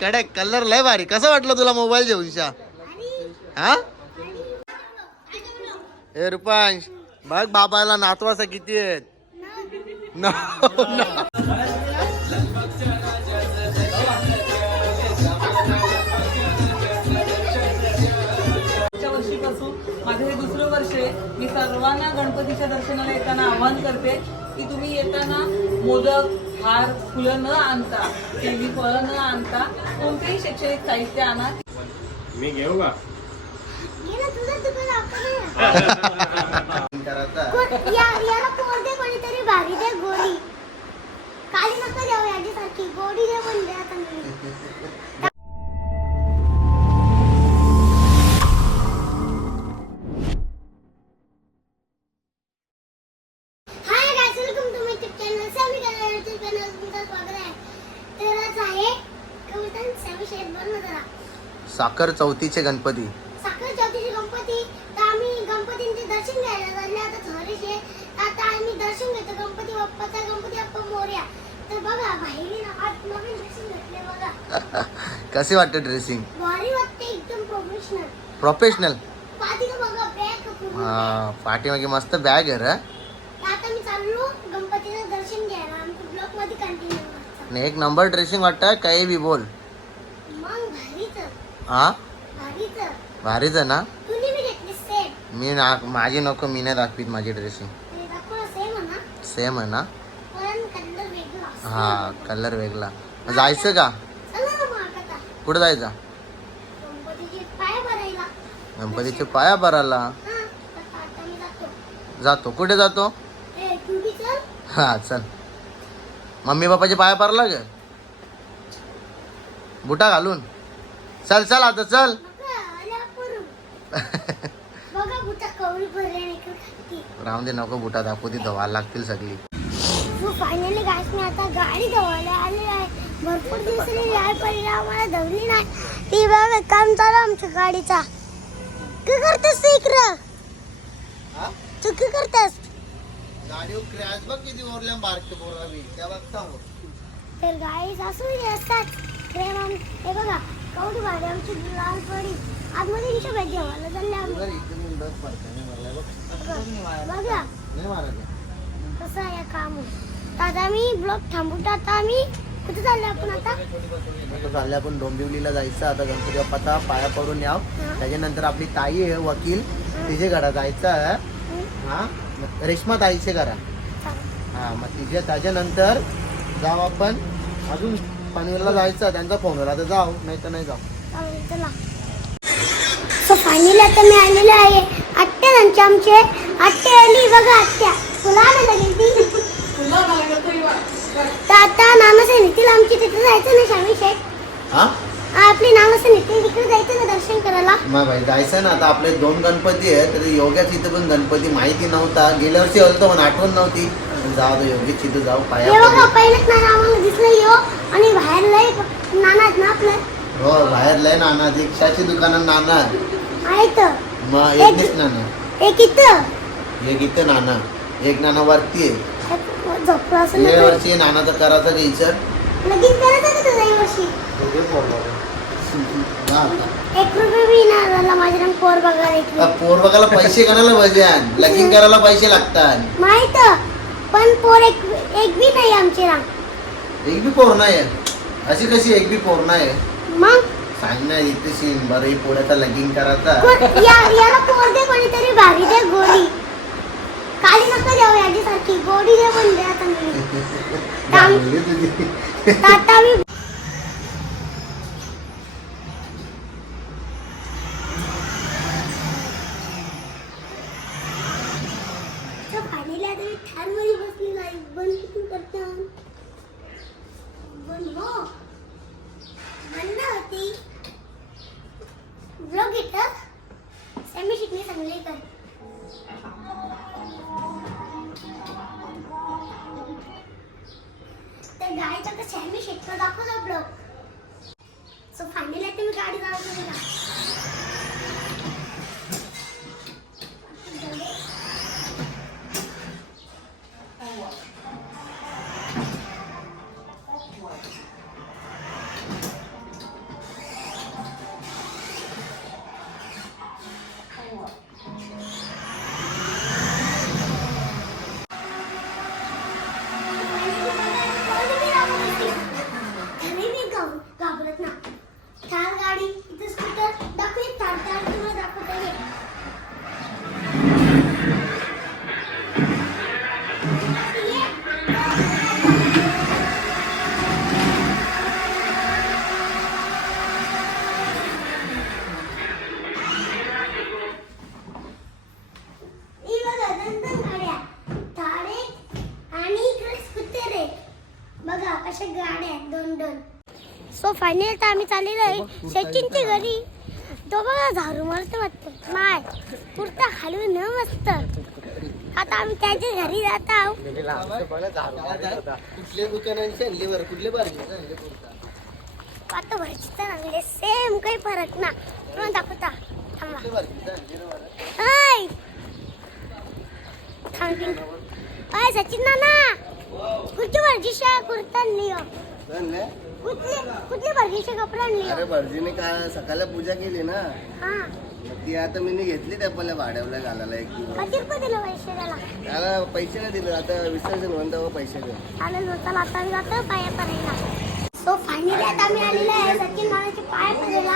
कडक कलर लय भारी. कसं वाटलं तुला मोबाईल घेऊनशा हा? ए रुपांश बघ बाबाला नातवासा किती आहेत. माझं हे दुसरं वर्ष आहे. मी सर्वांना गणपतीच्या दर्शनाला येताना आवाहन करते की तुम्ही येताना मोदक हार फुलं न आणता केळी फळं न आणता कोणतेही शैक्षणिक साहित्य आणा. मी घेऊ का? गोडी साखर चौथीचे गणपती. साखर चौथीचे गणपती. तर आम्ही गणपतींचे दर्शन घ्यायला चालले आता थोडेसे. शे आता आम्ही दर्शन घेतो. गणपती बाप्पाचा गणपती बाप्पा मोर्या. तर बघा बाहेर आत नवीन दर्शन घेतले बघा. कसे वाटतं ड्रेसिंग भारी वाटते एकदम प्रोफेशनल प्रोफेशनल पाठी बघा बॅग पूर्ण. हा पाठीमागे मस्त बॅग आहे रे. तर आता मी चाललो गणपतीचं दर्शन घ्यायला. आमच्या ब्लॉकमध्ये कंटिन्यू आणि एक नंबर ड्रेसिंग वाटतं काही बी बोल. हा? भारीच. आहे ना? मी ना माझी नको मी नाही दाखवीत माझी ड्रेसिंग सेम आहे ना? हा कलर वेगळा. जायचं का? कुठं जायचं? गणपतीचे पाय भरायला. जातो. कुठे जातो? हा चल. मम्मी पप्पाचे पाया भरला ग बुटा घालून? चल चल आता चल. राहून दे नको बुटा दाखवू ती धवायला लागतील सगळी. फायनली गाईस मी आता गाडी धवायला आले आहे. भरपूर दिवस याय पडला आम्हाला धवली नाही. ती बघा काम चालू आमच्या गाडीचा. काय करतेस तू इकडं? तू काय करतेस? गाडीवर क्रॅश बघ किती ओरल्या बारके बोरावी त्या बघता तर गाईस असं असतात प्रेम हे बघा कवडी भारी आमची लाल पडी आतमध्ये निशा भेट जेवायला. चालले आम्ही. बघा कसं आहे काम? तर आता आम्ही ब्लॉक थांबून आता आम्ही. कुठे चाललो आपण आता? आता चालले आपण डोंबिवलीला जायचं. आता गणपती बाप्पाचा पाया पडून याव. त्याच्यानंतर आपली ताई आहे वकील. तिचे घरा जायचं आहे. हा? रेश्मा ताईचे घरा हा मग तिच्या त्याच्यानंतर जाऊ आपण. अजून पनवेलला जायचं त्यांचा फोन आला तर जाऊ नाही तर नाही जाऊ सो फायनली आता मी आलेले आहे. आत्या त्यांचे आमचे. आत्या आली बघा आत्या. तुला आणायला गेली ती तर आता नानाचं नेतील आमची तिथे जायचं ना शामी शेठ? हा? आपली नानाचं नेतील तिकडे जायचं ना दर्शन करायला? मग भाई जायचं ना. आता आपले दोन गणपती आहेत. तर योग्याच इथं पण गणपती माहिती नव्हता. गेल्या वर्षी होतो पण आठवण नव्हती. जाऊ दे योग्यच इथं जाऊ पाया हे बघा. पहिलेच नाना आम्हाला दिसलं यो. आणि बाहेर लय नाना आहेत ना आपलं? हो बाहेर लय नाना दीक्षाची दुकानात नाना आहेत. मग एक- एकच नाना एक इथं. एक इथं नाना एक नाना वरती आहे. एक झोपलं असं. वर्षी नानाचा करायचा का विचार लगीन करायचं का तुझं आता. एक रुपये बी नाही झाला माझ्या रंग पोर बघायला इकडे. अ, पोर बघायला पैसे कोणाला पाहिजे? लगीन करायला पैसे लागतात. माहीत. पण पोर एक एक बी नाही आमचे रंग एक बी पोर नाही अशी कशी एक बी पोर नाही मग? सांग ना इथे सीन बरं ही पुढ्याचा लगीन करायचा कोण- या- याला पोर दे कोणीतरी भारी दे गोडी काली नका द्यावं याच्यासारखी. गोडी दे पण द्या चांगली गावली तुझी. तर आता फायनल तर आम्ही चाललेलो आहे. सचिनच्या घरी. तो बघा झाडू मस्त वाटतं. माय कुर्ता खालून न मस्त. आता आम्ही त्याच्या घरी जात आहोत आता भरतीचा आणले सेम काही फरक ना. म्हणून दाखवता. थांबा. सचिन नाना. कुठची भरजीशा कुर्ता? आणले? कुठले कुठले भरजीचे कपडे आणली अरे हो? भटजीने काय सकाळला पूजा केली ना? हा. ती आता मी घेतली त्या पहिल्या भाड्यावला घालायला एक दिवस. किती रुपये दिले पैसे त्याला? त्याला पैसे नाही दिले आता विसर्जन होऊन तेव्हा पैसे दे चालेल आता मी जातो पाया पडायला. सो फायनली आता मी आलेला आहे सचिन पाय पडलेला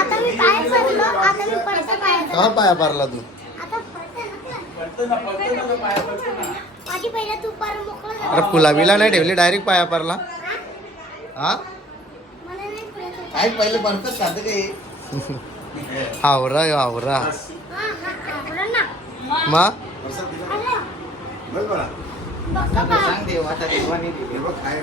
आता मी पाय पडलो आता मी पडते हा पाया पारला तू. आता पडते ना माझी पहिला तू पर मोकळा. अरे फुलाबीला नाही ठेवली डायरेक्ट पाया पारला हा? काय पहिले पडतात साधं काही आवरा आवरा हा, हा, हा. मा. सांग देव आता देवाने काय बघ काय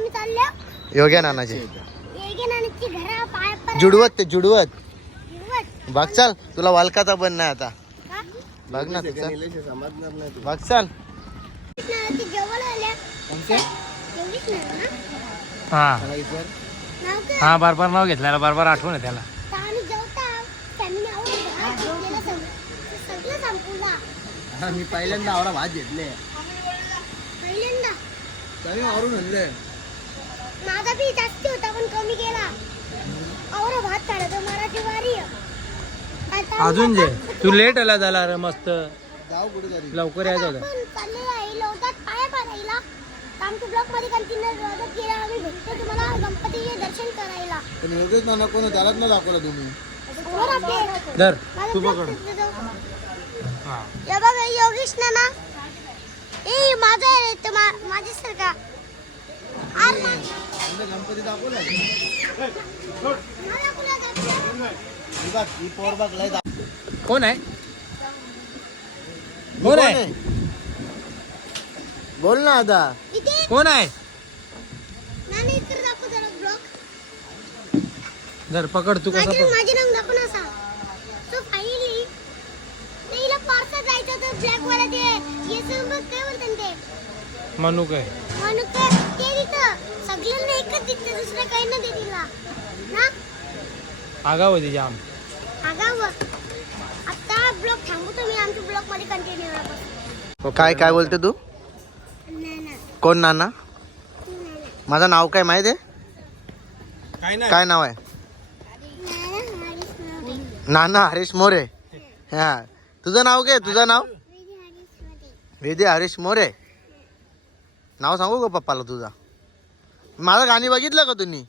आम्ही चाललो. योग्य नानाचे येगे नानीची घरा पाय पर जुडवत ते जुडवत. बघ चाल तुला वालकाचा बन नाही आता? बघ ना. बघ चाल. हा. हा बार बार नाव घेतल्याला बार बार आठवण आहे त्याला. मी पहिल्यांदा आवडा भात घेतले. पहिल्यांदा. आवरून आणले माझा बी जास्ती होता पण कमी केला आवरा भात काढतो मराठी वारी आता अजून जे तू लेट आला झाला रे मस्त. जाऊ कुठे तरी. लवकर यायचं होतं आपण चाललेलो आहे पाया पडायला. तर आमच्या ब्लॉकमध्ये कंटिन्यू रोजच गेला आम्ही भेटतो तुम्हाला गणपतीचे दर्शन करायला. पण योगेश नाना कोण त्यालाच ना दाखवलं तुम्ही. आपले धर तू पकड. बघा योगेश नाना. ए माझा आहे रे माझ्यासारखा. गणपती दाखवला मला कुणा? ही ही आहे? कोण आहे? बोल ना आता. कोण आहे? जरा पकड तू कसा माझे पकड. माझे नाव दाखव ना असा. तो तेला पार्सा जायचं तर ब्लॅक वाला ते. येस बघ काय बोलतात ते. मनू काय म्हणून ते ते तिथं सगळ्यांना एकच दिसते दुसरं काही नाही दे तिला ना? आगाव होती जाम आगाव. आता ब्लॉग थांबू तुम्ही आमच्या ब्लॉगमध्ये कंटिन्यू राहा काय काय बोलते तू? कोण नाना. माझं नाव काय माहिती आहे? काय नाही. काय नाव आहे? नाही ना, हरीश मोरे. नाना हरीश मोरे. हा. तुझं नाव काय तुझं नाव? वेदी हरीश मोरे. वेदी हरीश मोरे. नाव सांगू का पप्पाला तुझा? माझं गाणी बघितलं का तुम्ही?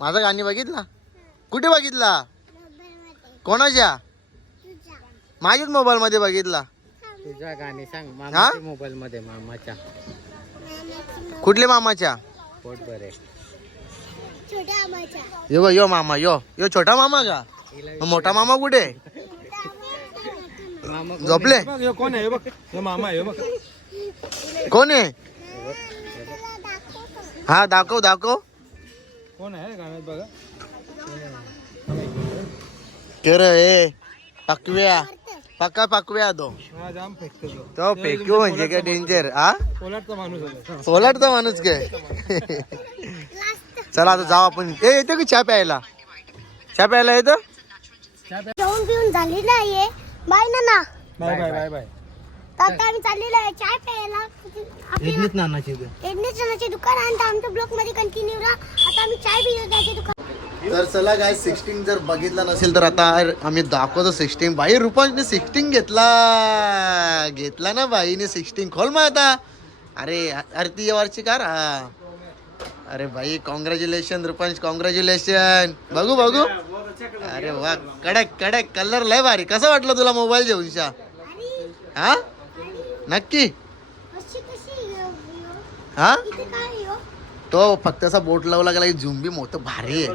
माझं गाणी बघितला? कुठे बघितला. कोणाच्या? तुझा. माझ्याच मोबाईल मध्ये बघितला. तुझ्या गाणी सांग मामाच्या मोबाईल मध्ये मामाच्या. कुठल्या मामाच्या? पोट बरे. यो बघ, यो मामा यो. यो छोटा मामा का? मग मोठा मामा कुठे? मामा. झोपले कोण आहे? बघ हे मामा आहे बघ. कोण आहे. हा दाखव दाखव. कोण आहे गाण्यात बघा? के रे ए पकव्या. पक्का पकव्या तो. हा जाम फेकतो तो. तो फेकू म्हणजे काय डेंजर हा? कोल्हाटचा माणूस आहे. सोलाटचा माणूस काय. चला आता जाऊ आपण. ए येतो की चहा प्यायला? चहा प्यायला येतो? जेवण पिऊन झाली नाहीये. बाय ना ना बाय बाय बाय बाय. आता आम्ही चाललेलो आहे चाय प्यायला. आपल्या नानाची एडनेसनाचे दुकान आहे आणि आमच्या ब्लॉकमध्ये कंटिन्यू राहा. आता आम्ही चाय पिऊ त्याचे दुकान. तर चला काय सिक्स्टीन जर बघितला नसेल तर आता आम्ही दाखवतो सिक्स्टीन बाई रुपांनी सिक्स्टीन घेतला. घेतला ना बाईने सिक्स्टीन खोल मग आता. अरे अरे ती वरची कार हा अरे भाई कॉंग्रॅच्युलेशन रुपांश कॉंग्रॅच्युलेशन बघू बघू. अरे वा कडक कडक. कलर लय भारी. कसं वाटलं तुला मोबाईल घेऊनशा हा? नक्की? हा? यो तो फक्त असा बोट लावला गेला की झुंबी मोठं भारी आहे.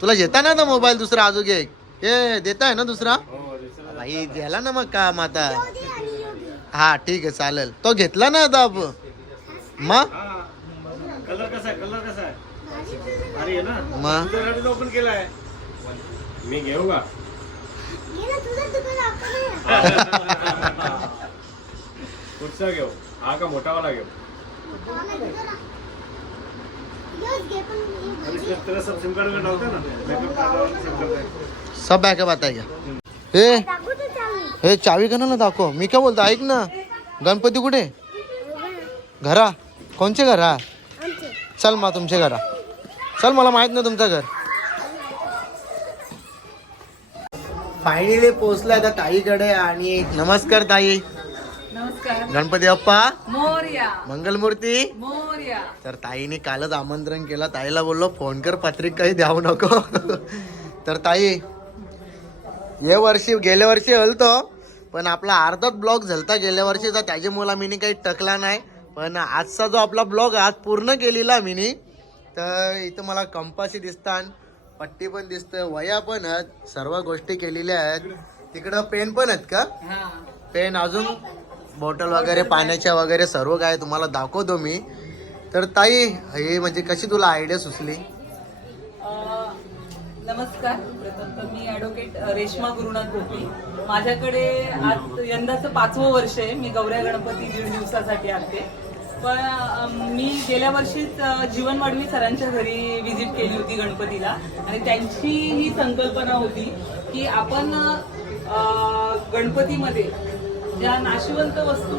तुला घेता ना मोबाईल दुसरा अजून एक? हे देताय ना दुसरा? भाई गेला ना मग काम आता. हा ठीक आहे चालेल. तो घेतला ना आता आपण. मग कलर कसा आहे? कलर कसा आहे? मग ओपन केलाय. मी घेऊ का? कुठचा घेऊ. हा का मोठावाला घेऊ? सब बॅकअप बॅकअप आता हे. हे चावी का ना दाखव? मी काय बोलतो ऐक ना. गणपती कुठे? घरा. कोणचे घरा? आमचे. चल मग तुमचे घरा. चल मला माहीत नाही तुमचं घर. फायनली पोहोचला आता ताईकडे आणि नमस्कार ताई. गणपती बाप्पा. मोर्या. मंगलमूर्ती. मोर्या. तर ताईने कालच आमंत्रण केलं. ताईला बोललो फोन कर पत्रिक काही द्यावू नको. तर ताई या वर्षी गेल्या वर्षी हलतो पण आपला अर्धाच ब्लॉग झालता गेल्या वर्षीचा त्याच्यामुळे मी काही टकला नाही. पण आजचा जो आपला ब्लॉग आज पूर्ण केलेला मिनी. तर इथं मला कंपासी दिसतात पट्टी पण दिसतं वया पण आहेत सर्व गोष्टी केलेल्या आहेत. तिकडं पेन पण आहेत का? हा. पेन अजून बॉटल वगैरे पाण्याच्या वगैरे सर्व काय तुम्हाला दाखवतो मी. तर ताई हे म्हणजे कशी तुला आयडिया सुचली? नमस्कार. प्रथम मी ॲडव्होकेट रेश्मा गुरुनाथ गोपी माझ्याकडे आज यंदाचं पाचवं वर्ष आहे. मी गौऱ्या गणपती दीड दिवसासाठी आलते. पण मी गेल्या वर्षीच जीवन वाढवी सरांच्या घरी व्हिजिट केली होती गणपतीला. आणि त्यांची ही संकल्पना होती की आपण गणपतीमध्ये ज्या नाशिवंत वस्तू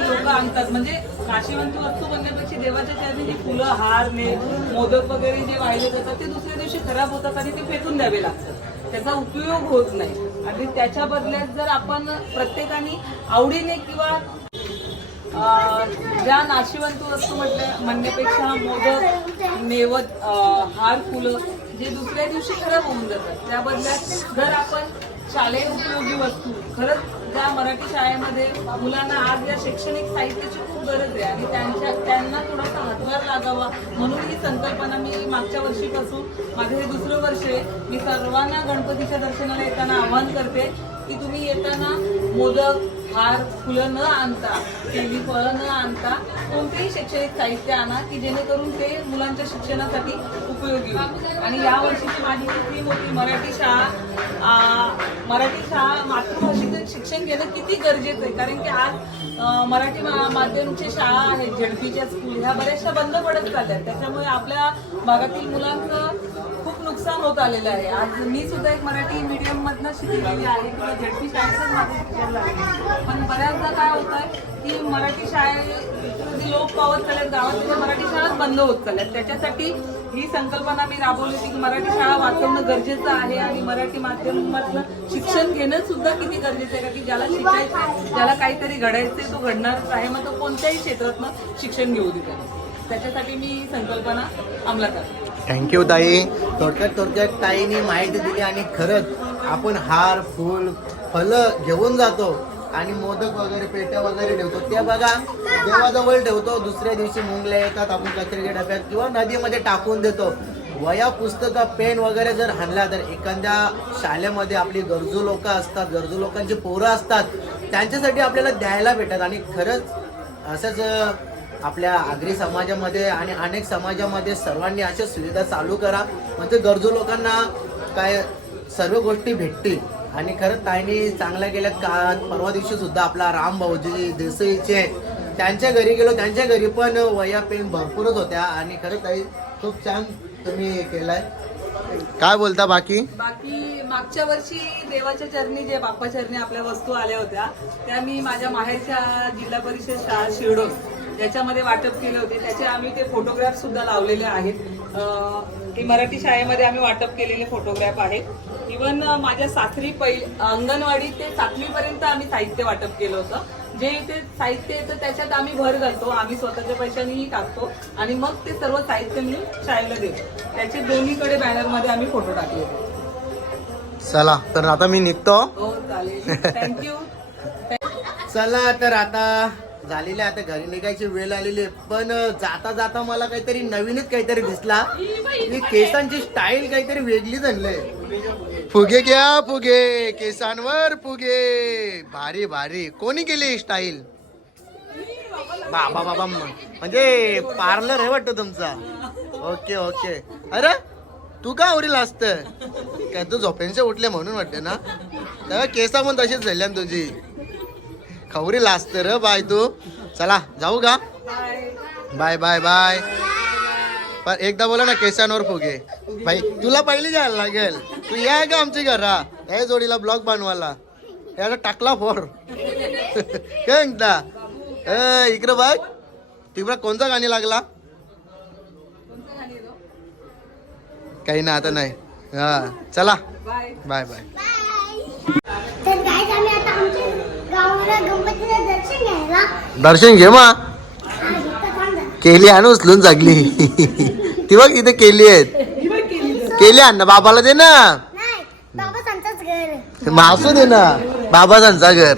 लोक आणतात म्हणजे नाशिवंत वस्तू बनण्यापेक्षा देवाच्या चरणी जे फुलं हार ने मोदक वगैरे जे वाहिले जातात ते दुसऱ्या दिवशी खराब होतात आणि ते फेकून द्यावे लागतात. त्याचा उपयोग होत नाही. आणि त्याच्या बदल्यात जर आपण प्रत्येकाने आवडीने किंवा अं, ज्या नाशिवंत वस्तू म्हटल्या म्हणण्यापेक्षा मोदक नेवत हार फुलं जे दुसऱ्या दिवशी खराब होऊन जातात त्या बदल्यात जर आपण शालेय उपयोगी वस्तू खरंच त्या मराठी शाळेमध्ये मुलांना आज या शैक्षणिक साहित्याची खूप गरज आहे आणि त्यांच्या त्यांना थोडासा हातभार लागावा म्हणून ही संकल्पना मी मागच्या वर्षीपासून माझं हे दुसरं वर्ष आहे. मी सर्वांना गणपतीच्या दर्शनाला येताना आवाहन करते की तुम्ही येताना मोदक हार फुलं न आणता केली फळं न आणता कोणतेही शैक्षणिक साहित्य आणा की जेणेकरून ते मुलांच्या शिक्षणासाठी उपयोगी होईल. आणि या वर्षीची माझी थीम होती मराठी शाळा मराठी शाळा मातृभाषेतून शिक्षण घेणं किती गरजेचं आहे कारण की आज मराठी मा- माध्यमच्या शाळा आहेत झेडपीच्या स्कूल ह्या बऱ्याचशा बंद पडत चालल्या आहेत त्याच्यामुळे आपल्या भागातील मुलांचं नुकसान होत आलेलं आहे. आज मी सुद्धा एक मराठी मीडियम मधनं शिकलेली आहे. किंवा झेडपी शाळेतच माझं शिक्षण पण बऱ्याचदा काय होत आहे की मराठी शाळे लोक पावत चालत गावातल्या मराठी शाळाच बंद होत चालल्यात. त्याच्यासाठी ही संकल्पना मी राबवली होती की मराठी शाळा वाचवणं गरजेचं आहे आणि मराठी माध्यमातलं शिक्षण घेणं सुद्धा किती गरजेचं आहे. का की ज्याला शिकायचं आहे, ज्याला काहीतरी घडायचंय तो घडणारच आहे. मग तो कोणत्याही क्षेत्रातनं शिक्षण घेऊ देतो. त्याच्यासाठी मी संकल्पना अंमलात आणली. थँक्यू ताई. थोडक्यात थोडक्यात ताईने माहिती दिली आणि खरंच आपण हार फूल फलं घेऊन जातो आणि मोदक वगैरे पेट्या वगैरे ठेवतो. ते बघा देवाजवळ ठेवतो. दुसऱ्या दिवशी मुंगल्या येतात आपण कचऱ्याच्या डब्यात किंवा नदीमध्ये टाकून देतो. वया पुस्तकं पेन वगैरे जर आणला तर एखाद्या शाळेमध्ये आपली गरजू लोक असतात गरजू लोकांची पोरं असतात त्यांच्यासाठी आपल्याला द्यायला भेटतात. आणि खरंच असंच आपल्या आगरी समाजामध्ये आणि अनेक समाजामध्ये सर्वांनी अशा सुविधा चालू करा. म्हणजे गरजू लोकांना काय सर्व गोष्टी भेटतील. आणि खरंच ताईने चांगल्या गेल्यात का परवा दिवशी सुद्धा आपला राम भाऊजी देसाईचे त्यांच्या घरी गेलो. त्यांच्या घरी पण वया पेन भरपूरच होत्या. आणि खरंच ताई खूप छान तुम्ही केलाय. काय बोलता बाकी? बाकी मागच्या वर्षी देवाच्या चरणी जे बाप्पा चरणी आपल्या वस्तू आल्या होत्या त्या मी माझ्या माहेरच्या जिल्हा परिषद शाळा शिरडोन. याच्यामध्ये वाटप केले होते त्याचे आम्ही ते फोटोग्राफ सुद्धा लावलेले आहेत. ही मराठी शाळेमध्ये आम्ही वाटप केलेले फोटोग्राफ आहेत. इवन माझ्या सासरी पहिली अंगणवाडी ते सातवी पर्यंत आम्ही साहित्य वाटप केलं होतं. जे ते साहित्य येतं त्याच्यात आम्ही भर घालतो. आम्ही स्वतःच्या पैशानेही टाकतो. आणि मग ते सर्व साहित्य मी शाळेला देतो. त्याचे दोन्हीकडे बॅनरमध्ये आम्ही फोटो टाकले. होते. चला तर आता मी निघतो. हो चालेल. थँक्यू चला तर आता झालेली आहे, आता घरी निघायची वेळ आलेली आहे. पण जाता जाता मला काहीतरी नवीनच काहीतरी दिसला. ही केसांची स्टाईल काहीतरी वेगळीच झाली फुगे घ्या फुगे. केसांवर फुगे. भारी भारी. कोणी केली स्टाईल बाबा बाबा म्हणजे पार्लर आहे वाटतं तुमचा. Okay okay. अरे तू का आवरील असत? काय तू झोपेंचे उठले म्हणून वाटते ना? तेव्हा केसा पण तशीच झाल्या ना तुझी. खवरी लाजत र बाय तू. चला जाऊ का? Bye bye bye. पण एकदा बोला ना केसांवर फुगे. भाई तुला पहिले जायला लागेल. तू या का आमच्या घरा. या जोडीला ब्लॉग बनवायला. याला टाकला फोर. काय एकदा. ए, इकडं बघ. तिकडं कोणता गाणी लागला? काही ना आता नाही. हा चला. बाय. Bye bye. दर्शन घे मा. केली आणि उचलून जागली ती बघ इथे केली आहेत. केली आण ना बाबाला दे ना. मासू दे ना. बाबा त्यांचा घर.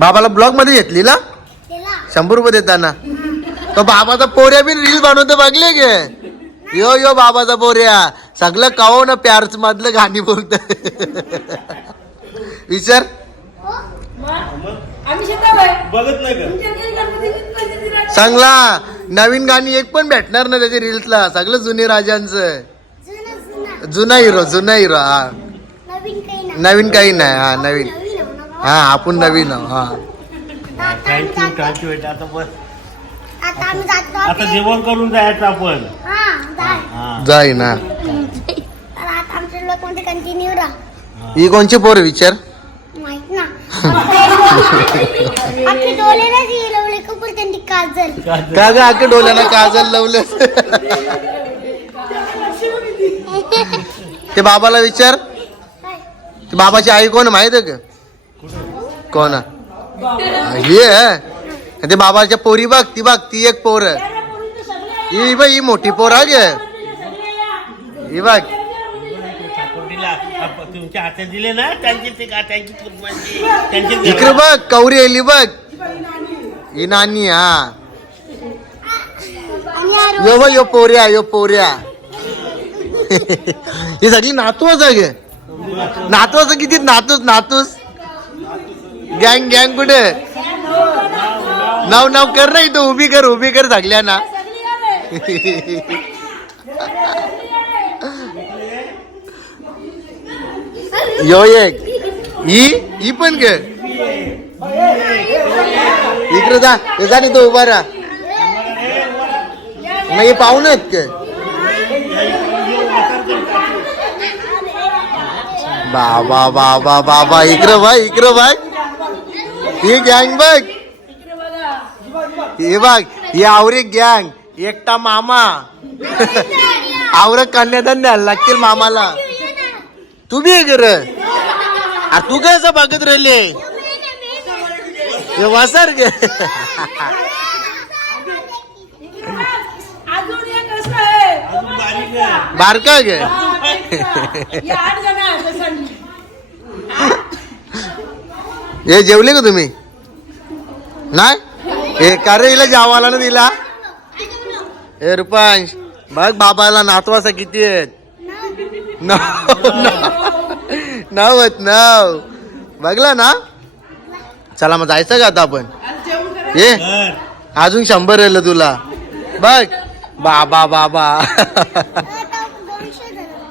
बाबाला ब्लॉगमध्ये घेतली ना शंभर रुपये देताना. तो बाबाचा पोऱ्या बी रील बनवतो बघले गे. यो यो बाबाचा पोऱ्या सगळं काहो ना प्यारच मधलं गाणी बोलत विचार. हो? चांगला. नवीन गाणी एक पण भेटणार ना त्याच्या रील्सला सगळं जुने राजांचं. जुनं जुनं. जुना हिरो जुना हिरो हा. नवीन काही नाही. नवीन काही नाही हा नवीन. हा आपण नवीन आहो, हा. थँक्यू. थँक्यू आता बस आता आम्ही जातो आता आपले- जेवण करून जायचं आपण. हा जाय. हा ना. तर आता आमचे लोक मध्ये कंटिन्यू राहा. ही. कोणची पोर विचार? माहीत ना. आपले डोळे ना जिरवले कपूर त्यांनी काजल? का ग आके डोल्याला काजल लावलं ते बाबाला विचार. काय? ते बाबाची आई कोण माहीत आहे का? कोण हे आहे. ते बाबाच्या पोरी बघ ती बघ ती एक पोर. आहे. ही बघ ही मोठी पोर आहे. गे ही बघ. साकोटीला आप- तुमच्या हातात दिले ना त्यांची ते का त्यांची कुर्बानी, त्यांचे इकडे बघ कवरी आली बघ. ही नानी हा. या बघ यो पोऱ्या यो पोऱ्या. ही सगळी नातूच आहे गे. नातूच किती नातूस नातूस. गँग गँग कुठे? नाव नाव कर ना इथं उभी कर उभी कर झागल्या ना यो एक. ही ही पण ग इकडे जा. जा तो उभा राहा. मग हे पाहुणे आहेत का बाबा बाबा बाबा इकडं बाय इकडं बाय ही गँग बघ. हे बघ हे आवरे गँग एकटा मामा. आवर कन्यादान द्यायला लागतील मामाला. तू बी कर अरे तू काय असं बघत राहिले? हे गे. बारका गे. हे हे जेवले का तुम्ही? नाही? हे का रे हिला जेवायला ना दिला हे रुपांश बघ बाबाला नातवासा किती आहेत. नऊ आहेत नऊ. बघला ना? चला मग जायचं का आता आपण? ये. अजून शंभर राहिलं तुला. बघ. बाबा बाबा.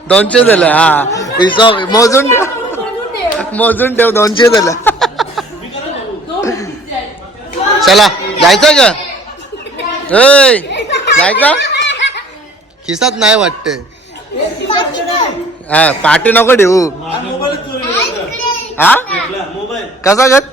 दोनशे झालं हा. हिसाब मोजून ठेव. मोजून ठेव दोनशे झालं चला जायचं का? ऐ जायचं? खिसात नाही वाटत. हा पाठी नको ठेवू चोरी हा? कसा गत